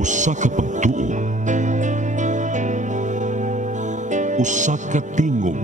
Usa ka pagtuo, usa ka tingog,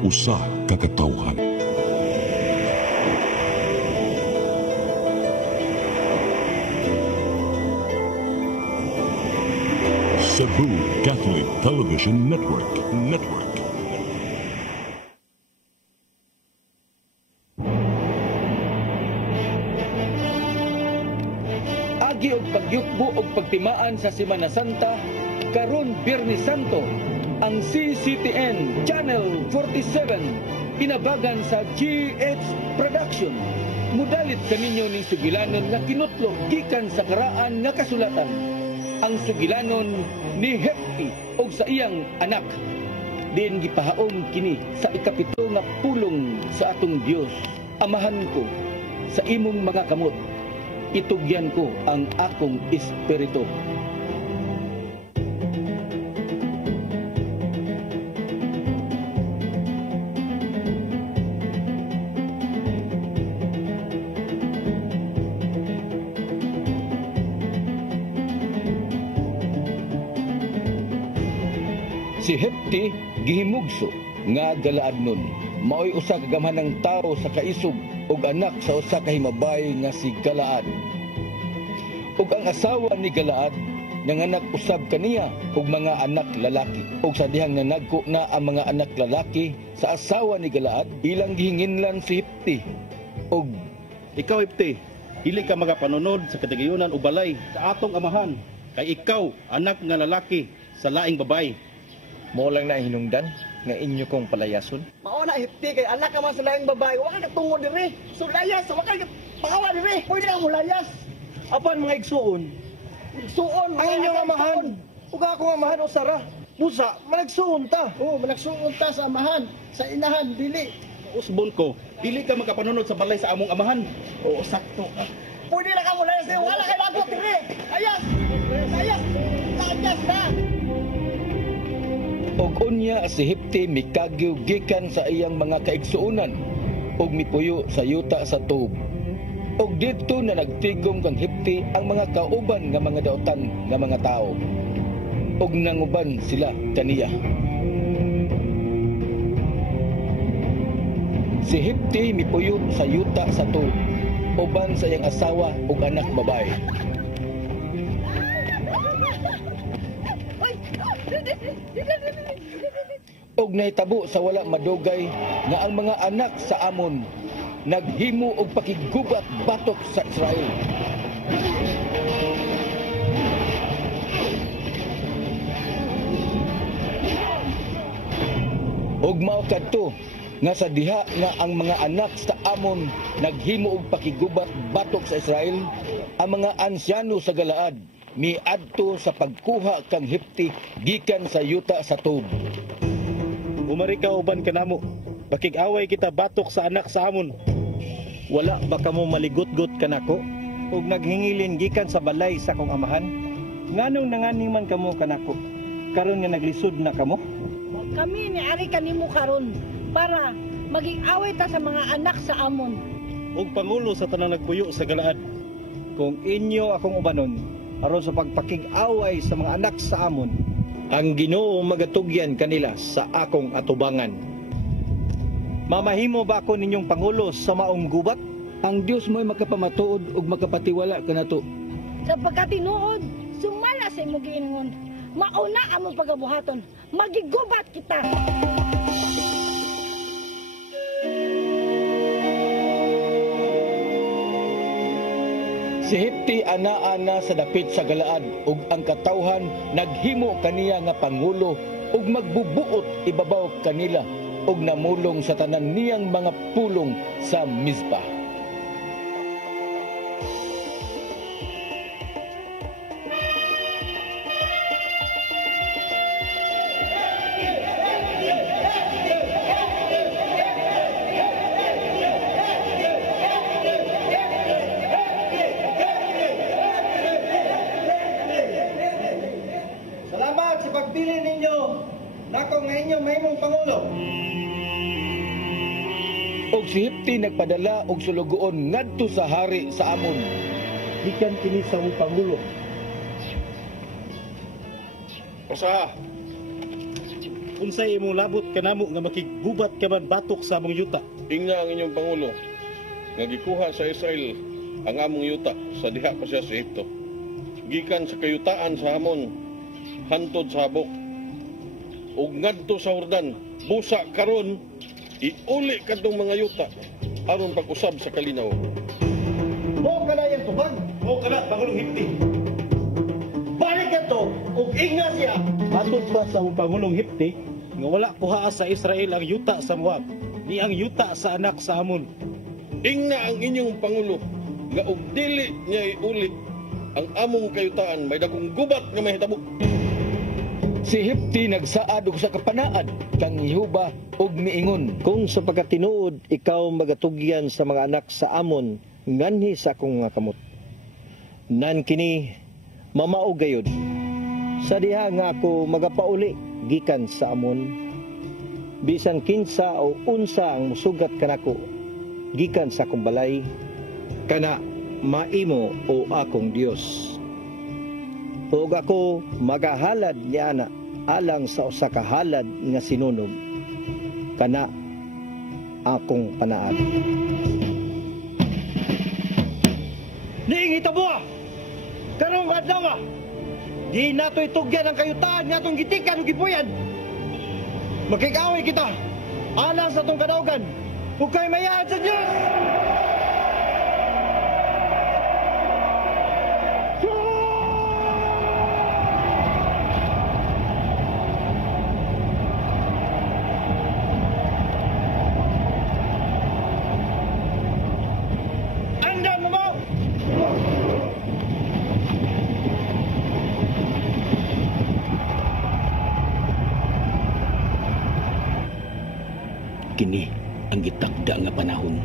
usa ka katawhan. Cebu Catholic Television Network. Agi og pagyukbo og pagtimaan sa Semana Santa karon Biyernes Santo, ang CCTN Channel 47 pinabagan sa GH Production. Mudalit kaninyo ning sugilanon nga kinutlo gikan sa karaan nga kasulatan. Ang sugilanon ni Hefty og sa iyang anak. Din gipahaom kini sa ikapito nga pulong sa atong Dios. Amahan ko sa imong mga kamot. Itugyan ko ang akong espiritu. Si Hefty gihimugso nga galaadnon. Mao'y usa ka gamhanang tao sa kaisog ug anak sa usa ka himabay nga si Galaad. Ug ang asawa ni Galaad nanganak usab kaniya og mga anak lalaki. Ug sa dihang nanagko na ang mga anak lalaki sa asawa ni Galaad, ilang gihinginlan si Hefty. Og ikaw, Hefty, dili ka magapanunod sa katigayunan o balay sa atong amahan. Kay ikaw, anak nga lalaki sa laing babay. Mo lang na hinungdan nga inyo kong palayason. Mao na Hefty kay anak ka man sa laing babae, wa ka katungod diri. So layas, wa ka pangawa diri. Pwede na mo layas. Apan mga igsuon. Igsuon, Ang inyong amahan. Ug akong amahan o Sara. Busa, malagsuon ta. Oo, malagsuon ta sa amahan, sa inahan dili. Usbon ko, dili ka magapanunod sa balay sa among amahan. Oo, sakto. Pwede na ka mo layas, wala kay lagot diri. Layas. Layas. Layas na. og unya si Hefty mikagyo gikan sa iyang mga kaigsuonan ug mipuyo sa yuta sa tub. Og didto na nagtigom kang Hefty ang mga kauban nga mga daotan nga mga tao. Og nanguban sila kaniya. Si Hefty mipuyo sa yuta sa tub uban sa iyang asawa ug anak babae. Og nahitabo sa wala madugay nga ang mga anak sa Amon naghimo og pakigubat batok sa Israel. Og mao kadto nga sa diha nga ang mga anak sa Amon naghimo og pakigubat batok sa Israel, ang mga ansyano sa Galaad miadto sa pagkuha kang Hefty gikan sa yuta sa tub. Umari ka uban kanamo. Pakig-away kita batok sa anak sa Amon. Wala ba kamo maligot-got kanako ug naghingilin gikan sa balay sa kong amahan? Nganong nanganing man kamo kanako? Karon nga naglisod na kamo? Kami ni ari kanimo karon para maging away ta sa mga anak sa Amon. Ug pangulo sa tanang nagpuyo sa Galaad. Kung inyo akong ubanon aron sa pagpakig-away sa mga anak sa Amon, ang Ginoo magatugyan kanila sa akong atubangan. Mamahimo ba ako ninyong pangulo sa maong gubat? Ang Dios mo'y makapamatuod ug makapatiwala kanato. Sa pagkatinuod, sumala sa imong giingon. Mauna among pagabuhaton, magigubat kita. Si Hefty ana-ana sa dapit sa Galaad ug ang katawhan naghimo kaniya nga pangulo ug magbubuot ibabaw kanila ug namulong sa tanan niyang mga pulong sa Mizpah. Salamat sa pagpili ninyo. Nako nga inyo mahimong pangulo. Og si Hefty nagpadala og sulugoon ngadto sa hari sa Amon. gikan kini sa mong pangulo. Usa. Unsay imong labot kanamo nga makigubat ka man batok sa among yuta? Ingna ang inyong Pangulo nga gikuha sa Israel ang among yuta sa diha pa siya sa Ehipto. Gikan sa kayutaan sa hamon, hantod sa habok. Ug ngadto sa Jordan, busa karon iuli kadtong mga yuta aron pag-usab sa kalinaw. Mo ka na yan tubag. O kana Pangulong Hipti. Balik ka to, ug inga siya. Atod pa sa among Pangulong Hipti nga wala puhaa sa Israel ang yuta sa Moab, ni ang yuta sa anak sa Amon. Ingna ang inyong Pangulo nga og dili niya iuli ang among kayutaan may dagong gubat nga mahitabo. Si Hipti nagsaad og sa kapanaad kang Yehoba og miingon, Kung sa pagkatinuod ikaw magatugyan sa mga anak sa Amon, nganhi sa akong nga kamot. Nan kini mamao gayud. Sa diha nga ako magapauli gikan sa Amon, bisan kinsa o unsa ang musugat kanako gikan sa akong balay, kana maimo o akong Dios. Ug ako magahalad niya na alang sa usa ka halad nga sinunog, kana akong panaad. Niing itabo! Karong adlaw! Di nato itugyan ang kayutaan nga atong gitikan ug gipuyan. Makikaway kita alang sa atong kadaugan ug kay mayad sa Dios. Anda mo mo! Kini ang gitakda nga panahon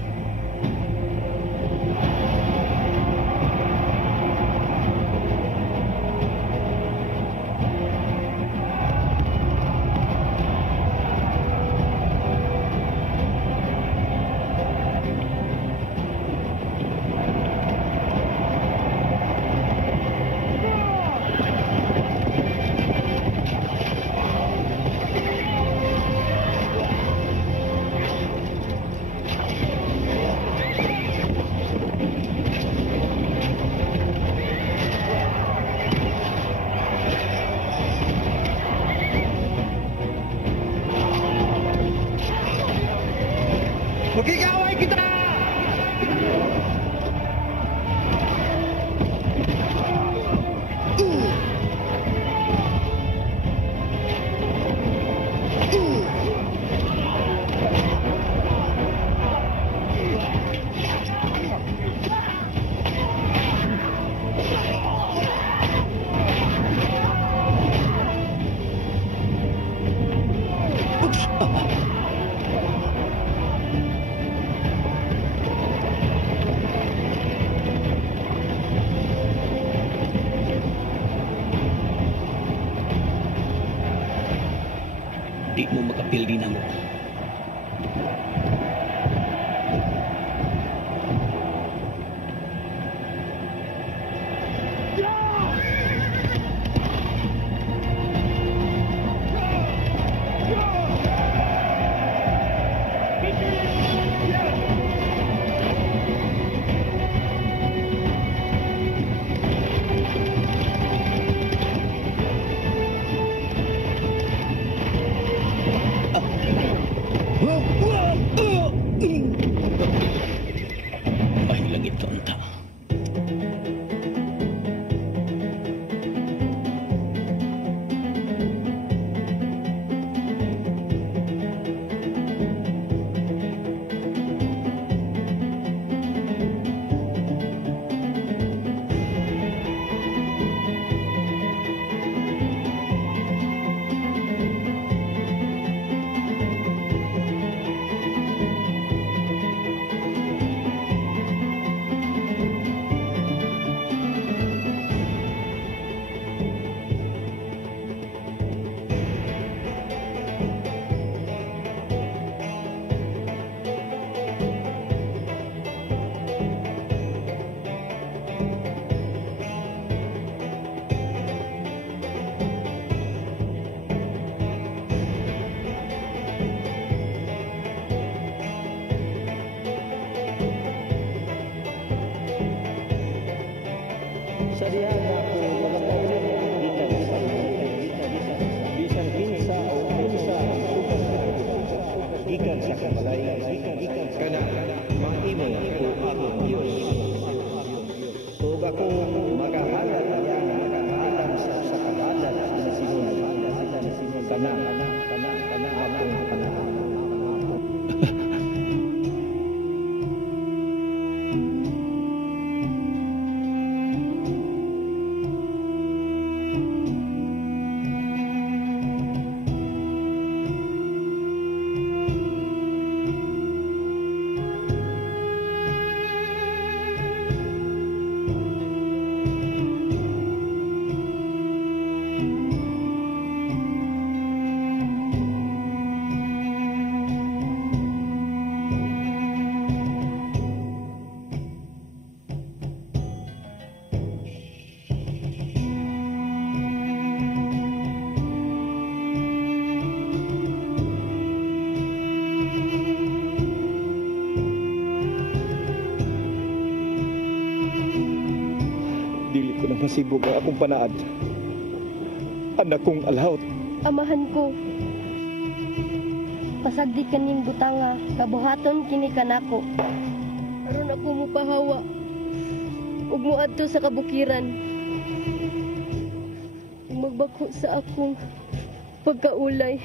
masibog ang akong panaad. Anak kong alhawt. Amahan ko. Pasagdi kaning butanga, kabuhaton kini kanako. Aron ako mupahawa. Ug moadto sa kabukiran. Ug magbako sa akong pagkaulay.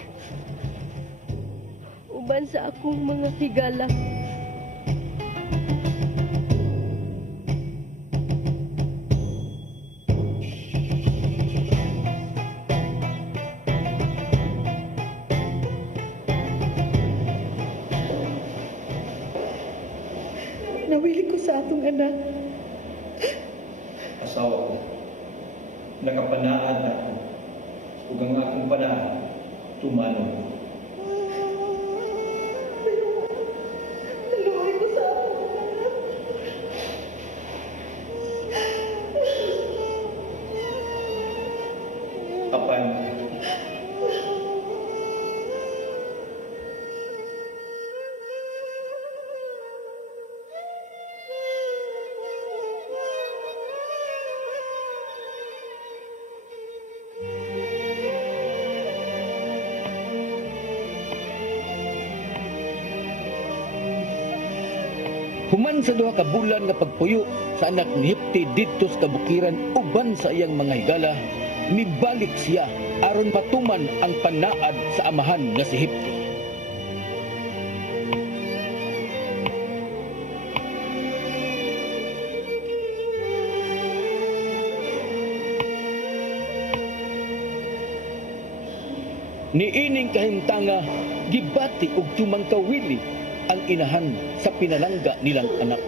Uban sa akong mga higala. Nawili ko sa atong anak. Asawa ko, nakapanaan ako. Ug ang akong panaan, tumano. Naluoy ko sa atong anak. Apan, Human sa duha ka bulan nga pagpuyo sa anak ni Hipti didto sa kabukiran uban sa iyang mga higala, mibalik siya aron patuman ang panaad sa amahan nga si Hipti. Niining kahimtanga, gibati og tumangkawili ang inahan sa pinalangga nilang anak.